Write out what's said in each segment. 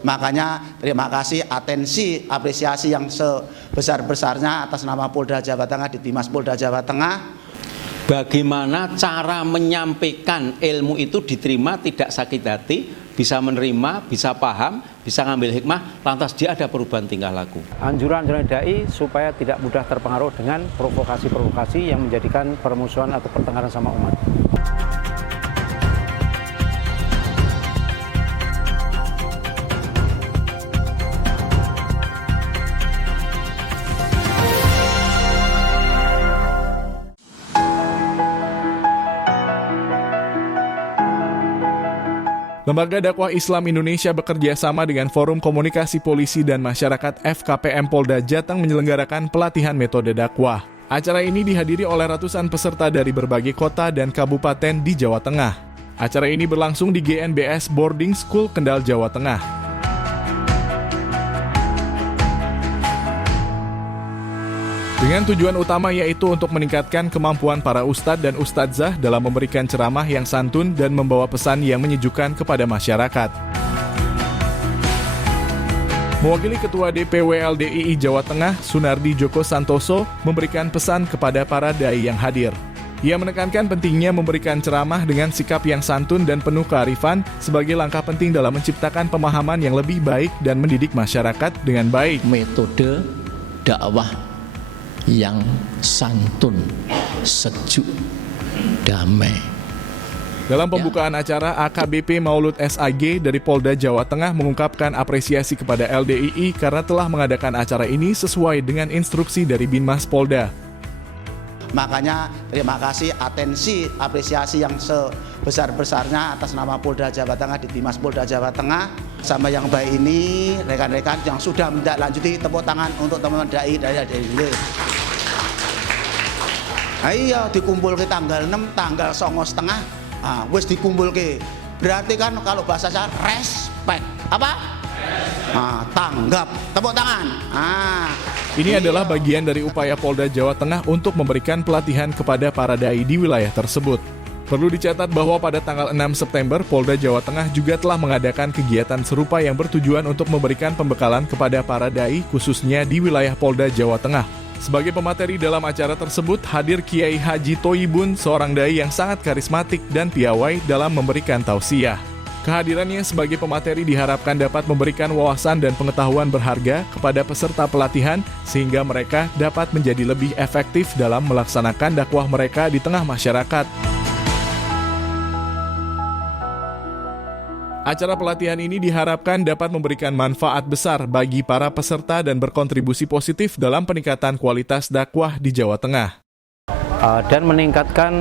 Makanya terima kasih, atensi, apresiasi yang sebesar-besarnya atas nama Polda Jawa Tengah, Ditdimas Polda Jawa Tengah. Bagaimana cara menyampaikan ilmu itu diterima, tidak sakit hati, bisa menerima, bisa paham, bisa ngambil hikmah, lantas dia ada perubahan tingkah laku. Anjuran dai supaya tidak mudah terpengaruh dengan provokasi-provokasi yang menjadikan permusuhan atau pertengkaran sama umat. Lembaga Dakwah Islam Indonesia bekerja sama dengan Forum Komunikasi Polisi dan Masyarakat FKPM Polda Jateng menyelenggarakan pelatihan metode dakwah. Acara ini dihadiri oleh ratusan peserta dari berbagai kota dan kabupaten di Jawa Tengah. Acara ini berlangsung di GNBS Boarding School Kendal, Jawa Tengah. Dengan tujuan utama yaitu untuk meningkatkan kemampuan para ustadz dan ustadzah dalam memberikan ceramah yang santun dan membawa pesan yang menyejukkan kepada masyarakat. Mewakili Ketua DPW LDII Jawa Tengah, Sunardi Joko Santoso, memberikan pesan kepada para dai yang hadir. Ia menekankan pentingnya memberikan ceramah dengan sikap yang santun dan penuh kearifan sebagai langkah penting dalam menciptakan pemahaman yang lebih baik dan mendidik masyarakat dengan baik. Metode dakwah yang santun, sejuk, damai. Dalam pembukaan acara, AKBP Maulud SAG dari Polda Jawa Tengah mengungkapkan apresiasi kepada LDII karena telah mengadakan acara ini sesuai dengan instruksi dari Binmas Polda. Makanya terima kasih, atensi, apresiasi yang sebesar-besarnya atas nama Polda Jawa Tengah, Ditdimas Polda Jawa Tengah. Sama yang baik ini, rekan-rekan yang sudah menindaklanjuti, tepuk tangan untuk teman-teman dai dari ini. Iya, dikumpul ke tanggal 6, tanggal 9.30, wis dikumpul ke. Berarti kan kalau bahasa saya respect, apa? Tanggap, tepuk tangan. Ini adalah bagian dari upaya Polda Jawa Tengah untuk memberikan pelatihan kepada para dai di wilayah tersebut. Perlu dicatat bahwa pada tanggal 6 September, Polda Jawa Tengah juga telah mengadakan kegiatan serupa yang bertujuan untuk memberikan pembekalan kepada para dai khususnya di wilayah Polda Jawa Tengah. Sebagai pemateri dalam acara tersebut, hadir Kiai Haji Toyibun, seorang dai yang sangat karismatik dan piawai dalam memberikan tausiah. Kehadirannya sebagai pemateri diharapkan dapat memberikan wawasan dan pengetahuan berharga kepada peserta pelatihan sehingga mereka dapat menjadi lebih efektif dalam melaksanakan dakwah mereka di tengah masyarakat. Acara pelatihan ini diharapkan dapat memberikan manfaat besar bagi para peserta dan berkontribusi positif dalam peningkatan kualitas dakwah di Jawa Tengah. Dan meningkatkan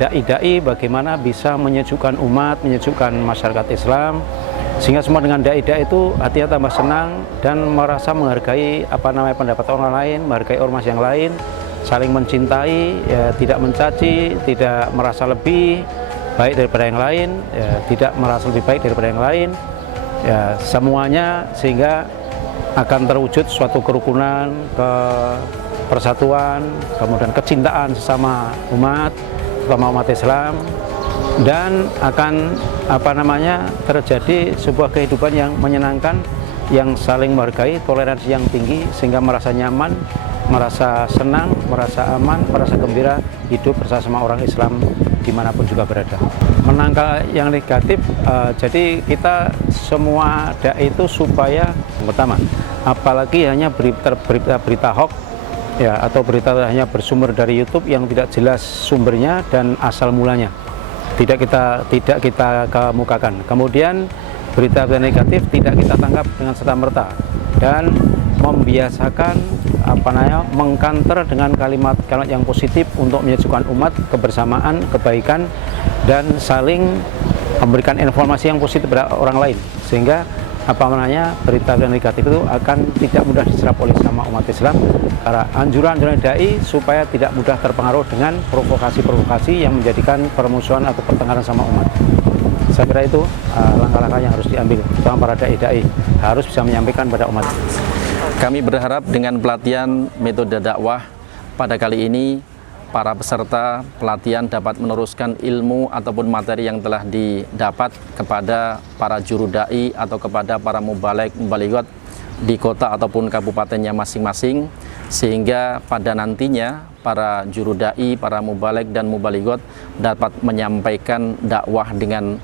dai-dai bagaimana bisa menyejukkan umat, menyejukkan masyarakat Islam, sehingga semua dengan dai-dai itu hatinya tambah senang dan merasa menghargai pendapat orang lain, menghargai ormas yang lain, saling mencintai, ya, tidak mencaci, tidak merasa lebih baik daripada yang lain, ya, tidak merasa lebih baik daripada yang lain, ya, semuanya sehingga akan terwujud suatu kerukunan, persatuan, kemudian kecintaan sesama umat, terutama umat Islam, dan akan terjadi sebuah kehidupan yang menyenangkan, yang saling menghargai, toleransi yang tinggi, sehingga merasa nyaman, merasa senang, merasa aman, merasa gembira hidup bersama orang Islam dimanapun juga berada. Menangkal yang negatif, jadi kita semua dai itu supaya yang pertama, apalagi hanya berita hoax, ya, atau berita hanya bersumber dari YouTube yang tidak jelas sumbernya dan asal mulanya, tidak kita kemukakan. Kemudian berita negatif tidak kita tangkap dengan serta-merta dan membiasakan mengkanter dengan kalimat yang positif untuk menyejukkan umat, kebersamaan, kebaikan, dan saling memberikan informasi yang positif kepada orang lain, sehingga berita negatif itu akan tidak mudah diserap oleh sama umat Islam. Karena anjuran dai supaya tidak mudah terpengaruh dengan provokasi-provokasi yang menjadikan permusuhan atau pertengkaran sama umat. Saya kira itu langkah-langkah yang harus diambil, terutama para dai harus bisa menyampaikan pada umat. Kami berharap dengan pelatihan metode dakwah pada kali ini para peserta pelatihan dapat meneruskan ilmu ataupun materi yang telah didapat kepada para juru dai atau kepada para mubalik-mubaligot di kota ataupun kabupatennya masing-masing, sehingga pada nantinya para juru dai, para mubalik dan mubaligot dapat menyampaikan dakwah dengan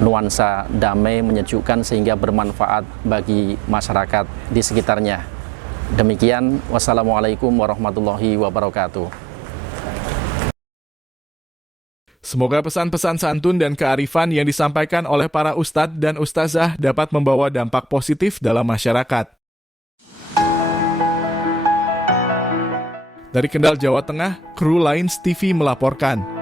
nuansa damai, menyejukkan, sehingga bermanfaat bagi masyarakat di sekitarnya. Demikian, wassalamualaikum warahmatullahi wabarakatuh. Semoga pesan-pesan santun dan kearifan yang disampaikan oleh para ustadz dan ustazah dapat membawa dampak positif dalam masyarakat. Dari Kendal, Jawa Tengah, kru Lines TV melaporkan.